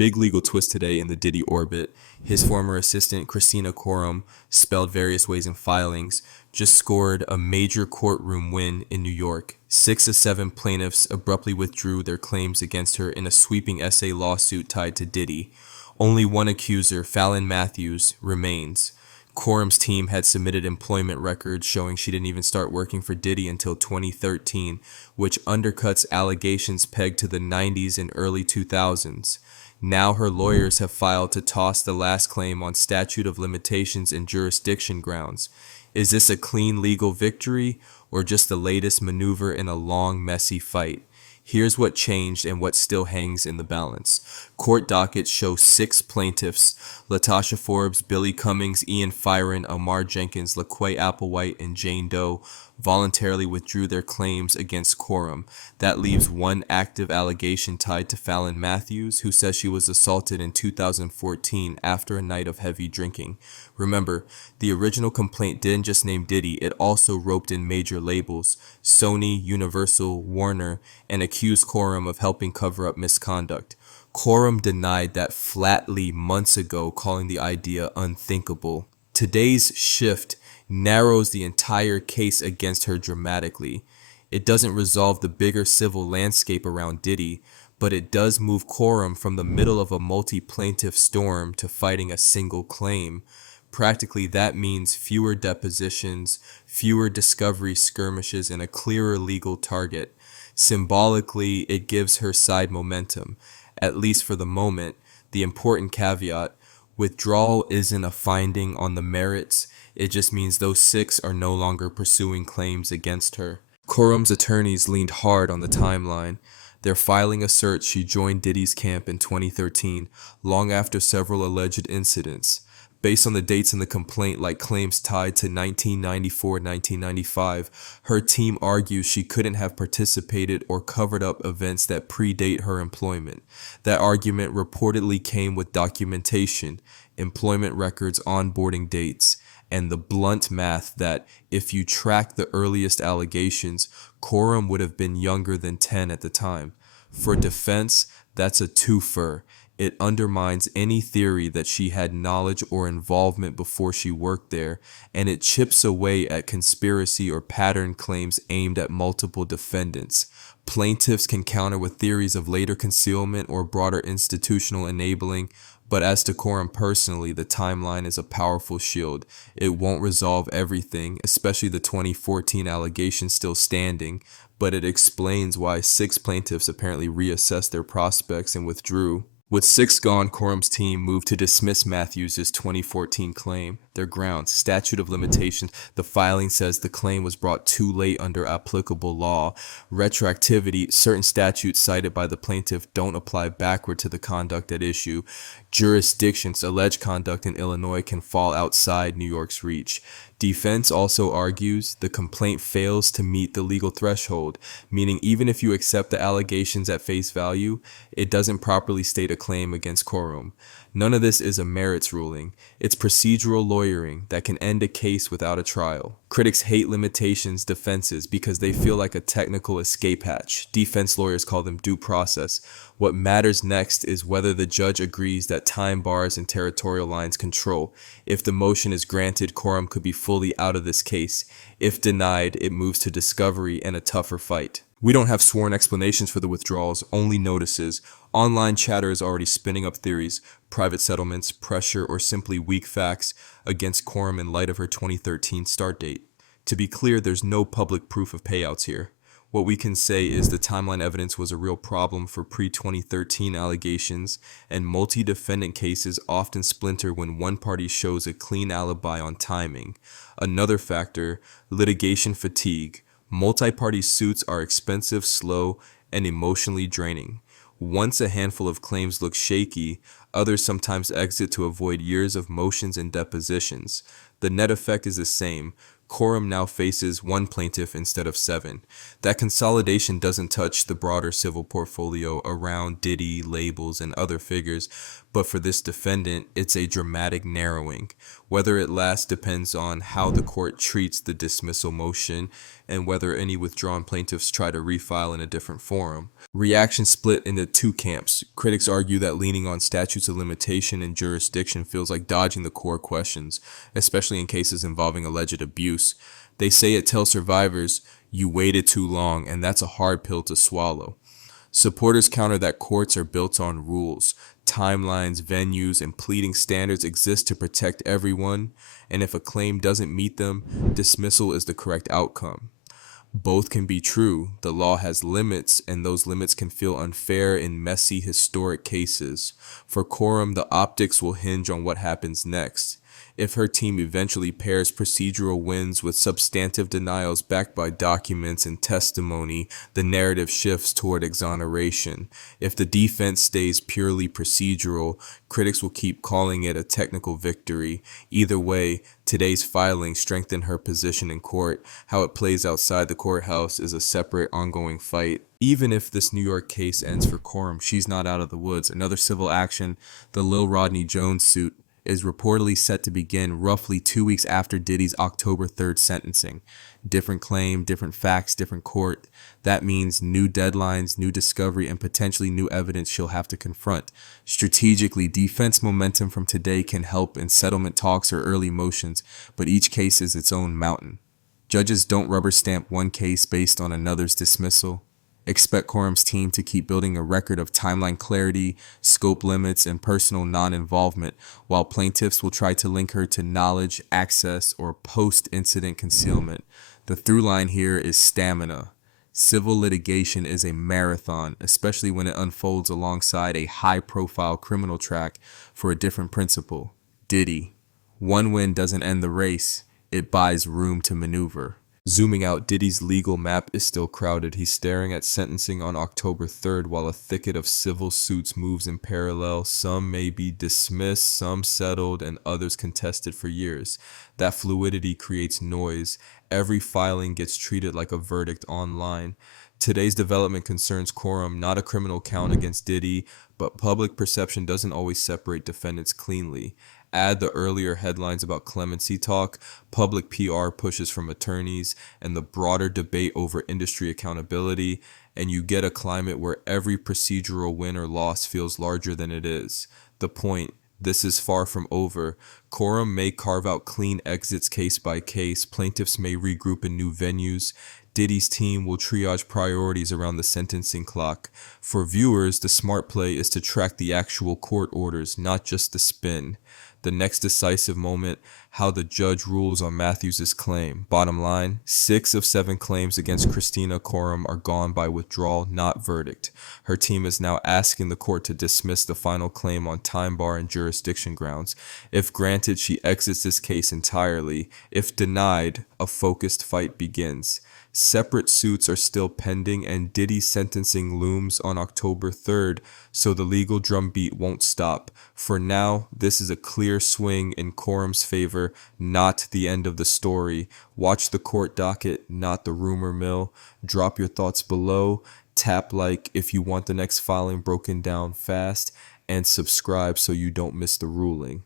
big legal twist today in the Diddy orbit. His former assistant, Khristina Khorrum, spelled various ways in filings, just scored a major courtroom win in New York. 6 of 7 plaintiffs abruptly withdrew their claims against her in a sweeping essay lawsuit tied to Diddy. Only one accuser, Fallon Matthews, remains. Khorrum's team had submitted employment records showing she didn't even start working for Diddy until 2013, which undercuts allegations pegged to the 90s and early 2000s. Now her lawyers have filed to toss the last claim on statute of limitations and jurisdiction grounds. Is this a clean legal victory or just the latest maneuver in a long, messy fight? Here's what changed and what still hangs in the balance. Court dockets show 6 plaintiffs, LaTosha Forbes, Billy Cummings, Ian Fyron, Amar Jenkins, LaQuay Applewhite, and Jane Doe, voluntarily withdrew their claims against Khorrum. That leaves one active allegation tied to Fallon Matthews, who says she was assaulted in 2014 after a night of heavy drinking. Remember, the original complaint didn't just name Diddy, it also roped in major labels, Sony, Universal, Warner, and accused Khorrum of helping cover up misconduct. Khorrum denied that flatly months ago, calling the idea unthinkable. Today's shift narrows the entire case against her dramatically. It doesn't resolve the bigger civil landscape around Diddy, but it does move Khorrum from the middle of a multi-plaintiff storm to fighting a single claim. Practically, that means fewer depositions, fewer discovery skirmishes, and a clearer legal target. Symbolically, it gives her side momentum, at least for the moment. The important caveat: withdrawal isn't a finding on the merits, it just means those 6 are no longer pursuing claims against her. Khorrum's attorneys leaned hard on the timeline. Their filing asserts she joined Diddy's camp in 2013, long after several alleged incidents. Based on the dates in the complaint, like claims tied to 1994-1995, her team argues she couldn't have participated or covered up events that predate her employment. That argument reportedly came with documentation, employment records, onboarding dates, and the blunt math that if you track the earliest allegations, Khorrum would have been younger than 10 at the time. For defense, that's a twofer. It undermines any theory that she had knowledge or involvement before she worked there, and it chips away at conspiracy or pattern claims aimed at multiple defendants. Plaintiffs can counter with theories of later concealment or broader institutional enabling, but as to Khorrum personally, the timeline is a powerful shield. It won't resolve everything, especially the 2014 allegations still standing, but it explains why 6 plaintiffs apparently reassessed their prospects and withdrew. With 6 gone, Khorrum's team moved to dismiss Matthews' 2014 claim. Their grounds: statute of limitations. The filing says the claim was brought too late under applicable law. Retroactivity. Certain statutes cited by the plaintiff don't apply backward to the conduct at issue. Jurisdictions. Alleged conduct in Illinois can fall outside New York's reach. Defense also argues the complaint fails to meet the legal threshold, meaning even if you accept the allegations at face value, it doesn't properly state a claim against Khorrum. None of this is a merits ruling. It's procedural lawyering that can end a case without a trial. Critics hate limitations defenses because they feel like a technical escape hatch. Defense lawyers call them due process. What matters next is whether the judge agrees that time bars and territorial lines control. If the motion is granted, Khorrum could be fully out of this case. If denied, it moves to discovery and a tougher fight. We don't have sworn explanations for the withdrawals, only notices. Online chatter is already spinning up theories, private settlements, pressure, or simply weak facts against Khorrum in light of her 2013 start date. To be clear, there's no public proof of payouts here. What we can say is the timeline evidence was a real problem for pre-2013 allegations, and multi-defendant cases often splinter when one party shows a clean alibi on timing. Another factor: litigation fatigue. Multi-party suits are expensive, slow, and emotionally draining. Once a handful of claims look shaky, others sometimes exit to avoid years of motions and depositions. The net effect is the same. Khorrum now faces 1 plaintiff instead of 7. That consolidation doesn't touch the broader civil portfolio around Diddy, labels, and other figures, but for this defendant, it's a dramatic narrowing. Whether it lasts depends on how the court treats the dismissal motion and whether any withdrawn plaintiffs try to refile in a different forum. Reaction split into two camps. Critics argue that leaning on statutes of limitation and jurisdiction feels like dodging the core questions, especially in cases involving alleged abuse. They say it tells survivors, you waited too long, and that's a hard pill to swallow. Supporters counter that courts are built on rules. Timelines, venues, and pleading standards exist to protect everyone, and if a claim doesn't meet them, dismissal is the correct outcome. Both can be true. The law has limits, and those limits can feel unfair in messy, historic cases. For Khorrum, the optics will hinge on what happens next. If her team eventually pairs procedural wins with substantive denials backed by documents and testimony, the narrative shifts toward exoneration. If the defense stays purely procedural, critics will keep calling it a technical victory. Either way, today's filing strengthened her position in court. How it plays outside the courthouse is a separate, ongoing fight. Even if this New York case ends for Khorrum, she's not out of the woods. Another civil action, the Lil Rodney Jones suit, is reportedly set to begin roughly 2 weeks after Diddy's October 3rd sentencing. Different claim, different facts, different court. That means new deadlines, new discovery, and potentially new evidence she'll have to confront. Strategically, defense momentum from today can help in settlement talks or early motions, but each case is its own mountain. Judges don't rubber stamp one case based on another's dismissal. Expect Khorrum's team to keep building a record of timeline clarity, scope limits, and personal non-involvement, while plaintiffs will try to link her to knowledge, access, or post-incident concealment. The through line here is stamina. Civil litigation is a marathon, especially when it unfolds alongside a high-profile criminal track for a different principle. Diddy. One win doesn't end the race, it buys room to maneuver. Zooming out, Diddy's legal map is still crowded. He's staring at sentencing on October 3rd while a thicket of civil suits moves in parallel. Some may be dismissed, some settled, and others contested for years. That fluidity creates noise. Every filing gets treated like a verdict online. Today's development concerns Khorrum, not a criminal count against Diddy, but public perception doesn't always separate defendants cleanly. Add the earlier headlines about clemency talk, public PR pushes from attorneys, and the broader debate over industry accountability, and you get a climate where every procedural win or loss feels larger than it is. The point, this is far from over. Khorrum may carve out clean exits case by case, plaintiffs may regroup in new venues, Diddy's team will triage priorities around the sentencing clock. For viewers, the smart play is to track the actual court orders, not just the spin. The next decisive moment, how the judge rules on Matthews' claim. Bottom line, 6 of 7 claims against Khristina Khorrum are gone by withdrawal, not verdict. Her team is now asking the court to dismiss the final claim on time bar and jurisdiction grounds. If granted, she exits this case entirely. If denied, a focused fight begins. Separate suits are still pending, and Diddy's sentencing looms on October 3rd, so the legal drumbeat won't stop. For now, this is a clear swing in Khorrum's favor, not the end of the story. Watch the court docket, not the rumor mill. Drop your thoughts below, tap like if you want the next filing broken down fast, and subscribe so you don't miss the ruling.